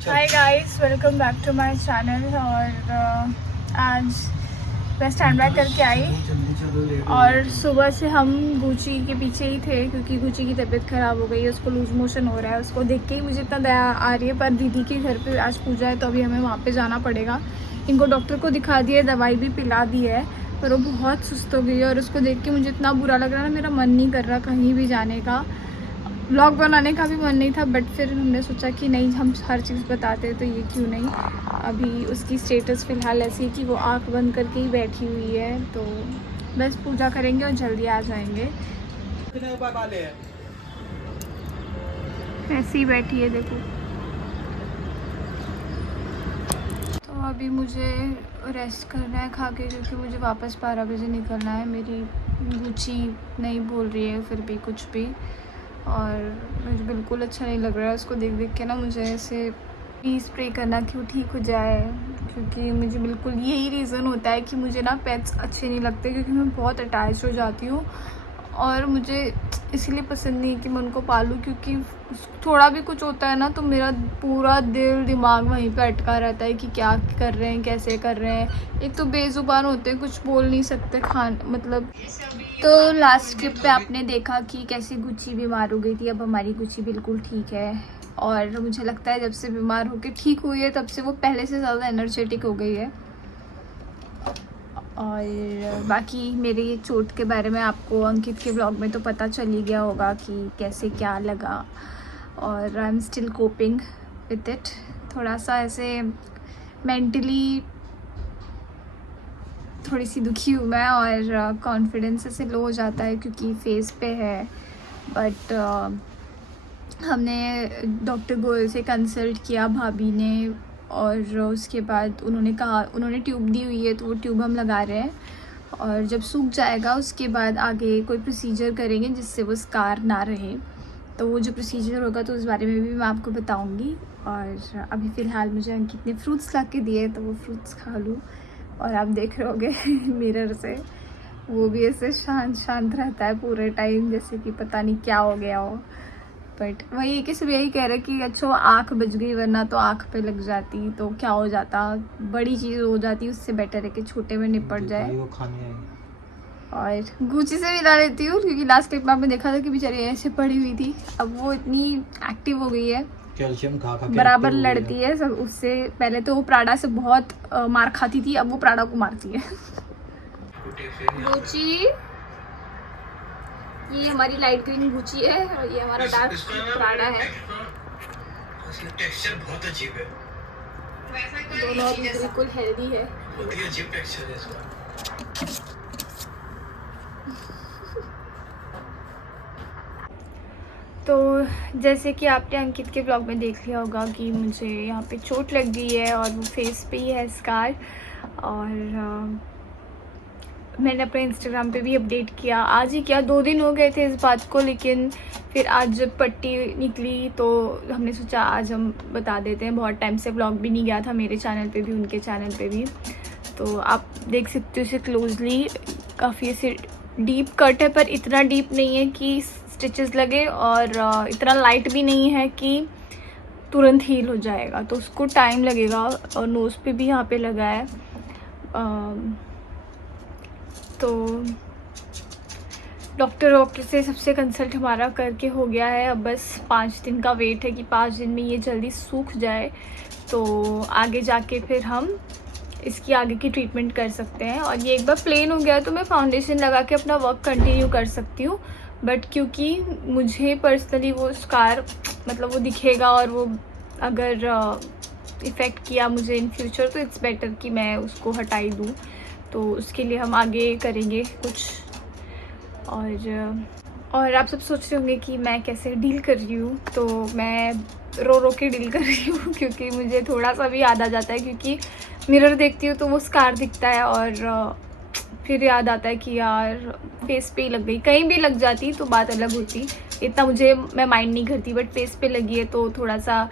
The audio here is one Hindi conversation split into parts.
Hi guys, welcome back to my channel. और आज मैं स्टैंड बाय करके आई और सुबह से हम गुची के पीछे ही थे क्योंकि गुची की तबीयत ख़राब हो गई है, उसको लूज मोशन हो रहा है। उसको देख के ही मुझे इतना दया आ रही है, पर दीदी के घर पे आज पूजा है तो अभी हमें वहाँ पे जाना पड़ेगा। इनको डॉक्टर को दिखा दिया, दवाई भी पिला दी है, पर वो बहुत सुस्त हो गई है और उसको देख के मुझे इतना बुरा लग रहा है ना, मेरा मन नहीं कर रहा कहीं भी जाने का। व्लॉग बनाने का भी मन नहीं था, बट फिर हमने सोचा कि नहीं, हम हर चीज़ बताते तो ये क्यों नहीं। अभी उसकी स्टेटस फ़िलहाल ऐसी है कि वो आंख बंद करके ही बैठी हुई है, तो बस पूजा करेंगे और जल्दी आ जाएंगे। ऐसी ही बैठी है, देखो। तो अभी मुझे रेस्ट करना है खा के, क्योंकि मुझे वापस 12 बजे निकलना है। मेरी गुची नहीं बोल रही है फिर भी कुछ भी, और मुझे बिल्कुल अच्छा नहीं लग रहा है उसको देख देख के ना। मुझे ऐसे प्लीज़ प्रे करना कि वो ठीक हो जाए, क्योंकि मुझे बिल्कुल यही रीज़न होता है कि मुझे ना पेट्स अच्छे नहीं लगते, क्योंकि मैं बहुत अटैच हो जाती हूँ और मुझे इसीलिए पसंद नहीं है कि मैं उनको पालूँ, क्योंकि थोड़ा भी कुछ होता है ना तो मेरा पूरा दिल दिमाग वहीं पे अटका रहता है कि क्या कर रहे हैं, कैसे कर रहे हैं। एक तो बेज़ुबान होते हैं, कुछ बोल नहीं सकते मतलब। तो लास्ट क्लिप पे आपने देखा कि कैसे गुची बीमार हो गई थी। अब हमारी गुची बिल्कुल ठीक है और मुझे लगता है जब से बीमार होकर ठीक हुई है तब से वो पहले से ज़्यादा एनर्जेटिक हो गई है। और बाकी मेरे ये चोट के बारे में आपको अंकित के व्लॉग में तो पता चल ही गया होगा कि कैसे क्या लगा, और I am still coping with it. थोड़ा सा ऐसे मेंटली थोड़ी सी दुखी हूँ मैं, और कॉन्फिडेंस ऐसे लो हो जाता है क्योंकि फेस पे है। बट हमने डॉक्टर गोयल से कंसल्ट किया, भाभी ने, और उसके बाद उन्होंने कहा, उन्होंने ट्यूब दी हुई है तो वो ट्यूब हम लगा रहे हैं, और जब सूख जाएगा उसके बाद आगे कोई प्रोसीजर करेंगे जिससे वो स्कार ना रहे। तो वो जो प्रोसीजर होगा तो उस बारे में भी मैं आपको बताऊंगी। और अभी फ़िलहाल मुझे अंकित ने फ्रूट्स ला के दिए तो वो फ्रूट्स खा लूँ। और आप देख रहे होगे मिरर से वो भी ऐसे शांत शांत रहता है पूरे टाइम, जैसे कि पता नहीं क्या हो गया हो। बट वही कि सब यही कह रहे कि अच्छा आँख बच गई, वरना तो आँख पे लग जाती तो क्या हो जाता, बड़ी चीज़ हो जाती, उससे बेटर है कि छोटे में निपट जाए। और गुची से मिला लेती हूँ, क्योंकि लास्ट क्लिप में आपने देखा था कि बेचारी ऐसे पड़ी हुई थी, अब वो इतनी एक्टिव हो गई है, कैल्शियम खा खा के बराबर लड़ती है सब उससे। पहले तो वो प्राड़ा से बहुत मार खाती थी, अब वो प्राड़ा को मारती है। गुची, ये हमारी लाइट ग्रीन गुची है और ये हमारा डार्क प्राड़ा है। टेक्सचर बहुत अजीब है, दोनों बिल्कुल हेल्दी है। बहुत ही अजीब टेक्सचर है इसका। तो जैसे कि आपने अंकित के ब्लॉग में देख लिया होगा कि मुझे यहाँ पे चोट लग गई है और वो फेस पे ही है स्कार। और मैंने अपने इंस्टाग्राम पे भी अपडेट किया, आज ही किया, 2 दिन हो गए थे इस बात को, लेकिन फिर आज जब पट्टी निकली तो हमने सोचा आज हम बता देते हैं। बहुत टाइम से ब्लॉग भी नहीं गया था मेरे चैनल पे भी, उनके चैनल पे भी। तो आप देख सकते हो इसे क्लोजली, काफ़ी ऐसे डीप कट है, पर इतना डीप नहीं है कि स्टिचेस लगे, और इतना लाइट भी नहीं है कि तुरंत हील हो जाएगा, तो उसको टाइम लगेगा। और नोज़ पे भी यहाँ पे लगा है। तो डॉक्टर से सबसे कंसल्ट हमारा करके हो गया है, अब बस 5 दिन का वेट है कि 5 दिन में ये जल्दी सूख जाए तो आगे जाके फिर हम इसकी आगे की ट्रीटमेंट कर सकते हैं। और ये एक बार प्लेन हो गया तो मैं फाउंडेशन लगा के अपना वर्क कंटिन्यू कर सकती हूँ, बट क्योंकि मुझे पर्सनली वो स्कार मतलब वो दिखेगा और वो अगर इफ़ेक्ट किया मुझे इन फ्यूचर, तो इट्स बेटर कि मैं उसको हटाई दूँ। तो उसके लिए हम आगे करेंगे कुछ। और आप सब सोच रहे होंगे कि मैं कैसे डील कर रही हूँ, तो मैं रो रो के डील कर रही हूँ क्योंकि मुझे थोड़ा सा भी याद आ जाता है, क्योंकि मिरर देखती हूँ तो वो स्कार दिखता है और फिर याद आता है कि यार फेस पे ही लग गई, कहीं भी लग जाती तो बात अलग होती, इतना मैं माइंड नहीं करती, बट फेस पे लगी है तो थोड़ा सा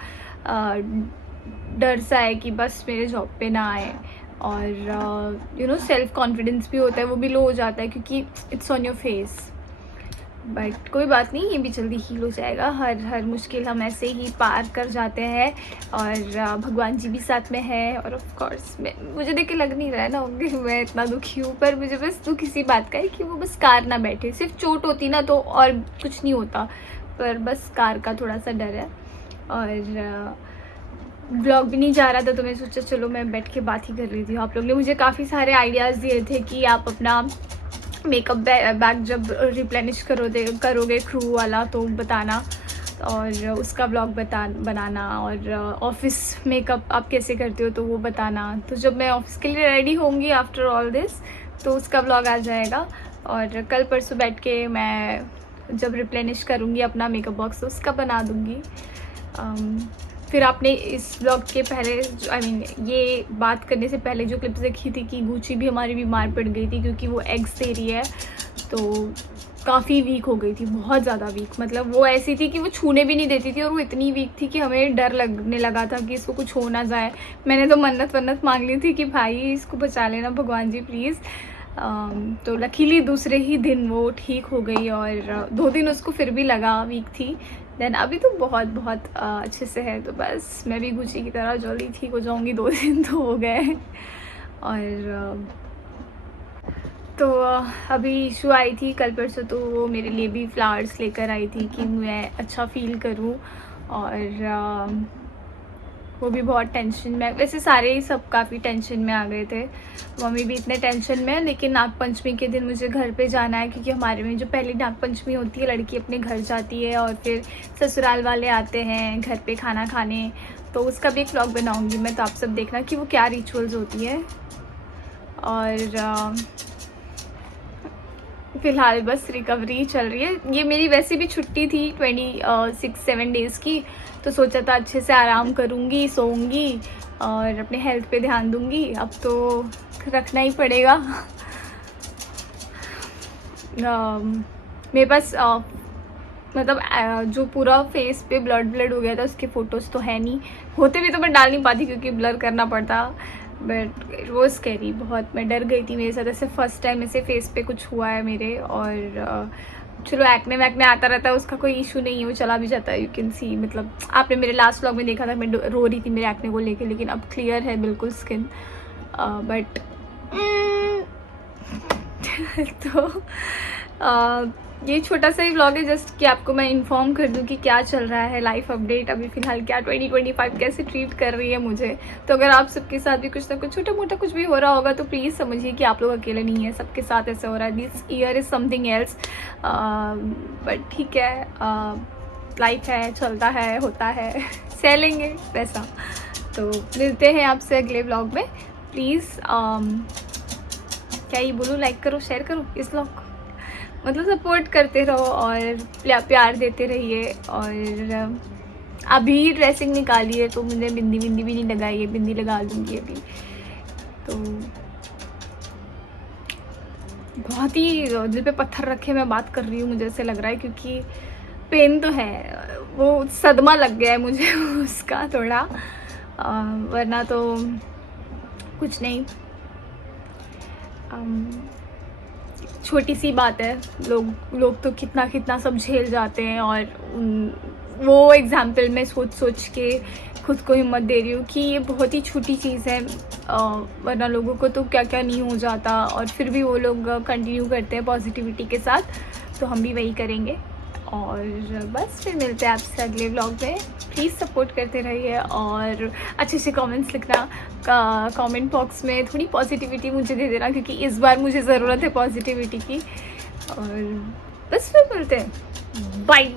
डर सा है कि बस मेरे जॉब पे ना आए। और सेल्फ कॉन्फिडेंस भी होता है, वो भी लो हो जाता है क्योंकि it's on your face. But कोई बात नहीं, ये भी जल्दी हील हो जाएगा। हर मुश्किल हम ऐसे ही पार कर जाते हैं, और भगवान जी भी साथ में है। और ऑफ कोर्स मुझे देख के लग नहीं रहा है ना कि मैं इतना दुखी हूँ, पर मुझे बस दुख इसी बात का है कि वो बस कार ना बैठे। सिर्फ चोट होती ना तो और कुछ नहीं होता, पर बस कार का थोड़ा सा डर है। और ब्लॉग भी नहीं जा रहा था, तो मैं सोचा चलो मैं बैठ के बात ही कर रही थी। आप लोग ने मुझे काफ़ी सारे आइडियाज़ दिए थे कि आप अपना मेकअप बैग जब रिप्लेनिश करोगे क्रू वाला तो बताना, और उसका ब्लॉग बनाना, और ऑफिस मेकअप आप कैसे करते हो तो वो बताना। तो जब मैं ऑफिस के लिए रेडी होंगी आफ्टर ऑल दिस, तो उसका ब्लॉग आ जाएगा। और कल परसों बैठ के मैं जब रिप्लेनिश करूँगी अपना मेकअप बॉक्स तो उसका बना दूँगी। फिर आपने इस ब्लॉग के पहले ये बात करने से पहले जो क्लिप्स देखी थी कि गुची भी हमारी बीमार पड़ गई थी क्योंकि वो एग्स दे रही है, तो काफ़ी वीक हो गई थी, बहुत ज़्यादा वीक। मतलब वो ऐसी थी कि वो छूने भी नहीं देती थी, और वो इतनी वीक थी कि हमें डर लगने लगा था कि इसको कुछ हो ना जाए। मैंने तो मन्नत मांग ली थी कि भाई इसको बचा लेना भगवान जी प्लीज़। तो लकीली दूसरे ही दिन वो ठीक हो गई, और 2 दिन उसको फिर भी लगा वीक थी। देन अभी तो बहुत अच्छे से है। तो बस मैं भी गुची की तरह जल्दी ठीक हो जाऊंगी, 2 दिन तो हो गए। और तो अभी इशू आई थी कल परसों, तो वो मेरे लिए भी फ्लावर्स लेकर आई थी कि मैं अच्छा फील करूं। और वो भी बहुत टेंशन में, वैसे सारे ही सब काफ़ी टेंशन में आ गए थे। मम्मी भी इतने टेंशन में, लेकिन नागपंचमी के दिन मुझे घर पे जाना है, क्योंकि हमारे में जो पहली नागपंचमी होती है लड़की अपने घर जाती है और फिर ससुराल वाले आते हैं घर पे खाना खाने। तो उसका भी एक व्लॉग बनाऊंगी मैं, तो आप सब देखना कि वो क्या रिचुअल्स होती है। और फ़िलहाल बस रिकवरी चल रही है। ये मेरी वैसे भी छुट्टी थी 26-7 डेज़ की, तो सोचा था अच्छे से आराम करूँगी, सोऊंगी और अपने हेल्थ पे ध्यान दूँगी। अब तो रखना ही पड़ेगा। मेरे पास मतलब जो पूरा फेस पे ब्लड हो गया था उसके फ़ोटोज़ तो है नहीं, होते भी तो मैं डाल नहीं पाती क्योंकि ब्लर करना पड़ता। बट इट वॉज स्कैरी, बहुत मैं डर गई थी। मेरे साथ ऐसे फर्स्ट टाइम ऐसे फेस पे कुछ हुआ है मेरे। और चलो एक्ने वैक्ने आता रहता है, उसका कोई इशू नहीं है, वो चला भी जाता है। यू कैन सी, मतलब आपने मेरे लास्ट व्लॉग में देखा था मैं रो रही थी मेरे एक्ने को लेके, लेकिन अब क्लियर है बिल्कुल स्किन। बट तो ये छोटा सा ही व्लॉग है जस्ट कि आपको मैं इन्फॉर्म कर दूं कि क्या चल रहा है, लाइफ अपडेट अभी फ़िलहाल क्या 2025 कैसे ट्रीट कर रही है मुझे। तो अगर आप सबके साथ भी कुछ ना कुछ छोटा मोटा कुछ भी हो रहा होगा तो प्लीज़ समझिए कि आप लोग अकेले नहीं हैं, सबके साथ ऐसा हो रहा है। This year is something else, but ठीक है, लाइफ है, चलता है, होता है, सह लेंगे वैसा। तो मिलते हैं आपसे अगले व्लॉग में। प्लीज़ क्या ही बोलूँ, लाइक करो, शेयर करो इस व्लॉग को, मतलब सपोर्ट करते रहो और प्यार देते रहिए। और अभी ड्रेसिंग निकाली है तो मुझे बिंदी भी नहीं लगाई है, बिंदी लगा दूँगी अभी। तो बहुत ही दिल पे पत्थर रखे मैं बात कर रही हूँ, मुझे ऐसे लग रहा है, क्योंकि पेन तो है, वो सदमा लग गया है मुझे उसका थोड़ा, वरना तो कुछ नहीं। छोटी सी बात है, लोग तो कितना सब झेल जाते हैं। और वो एग्जाम्पल मैं सोच के खुद को हिम्मत दे रही हूँ कि ये बहुत ही छोटी चीज़ है, वरना लोगों को तो क्या क्या नहीं हो जाता, और फिर भी वो लोग कंटिन्यू करते हैं पॉजिटिविटी के साथ। तो हम भी वही करेंगे। और बस फिर मिलते हैं आपसे अगले व्लॉग में। प्लीज़ सपोर्ट करते रहिए और अच्छे से कमेंट्स लिखना, कमेंट बॉक्स में थोड़ी पॉजिटिविटी मुझे दे देना, क्योंकि इस बार मुझे ज़रूरत है पॉजिटिविटी की। और बस फिर मिलते हैं, बाय।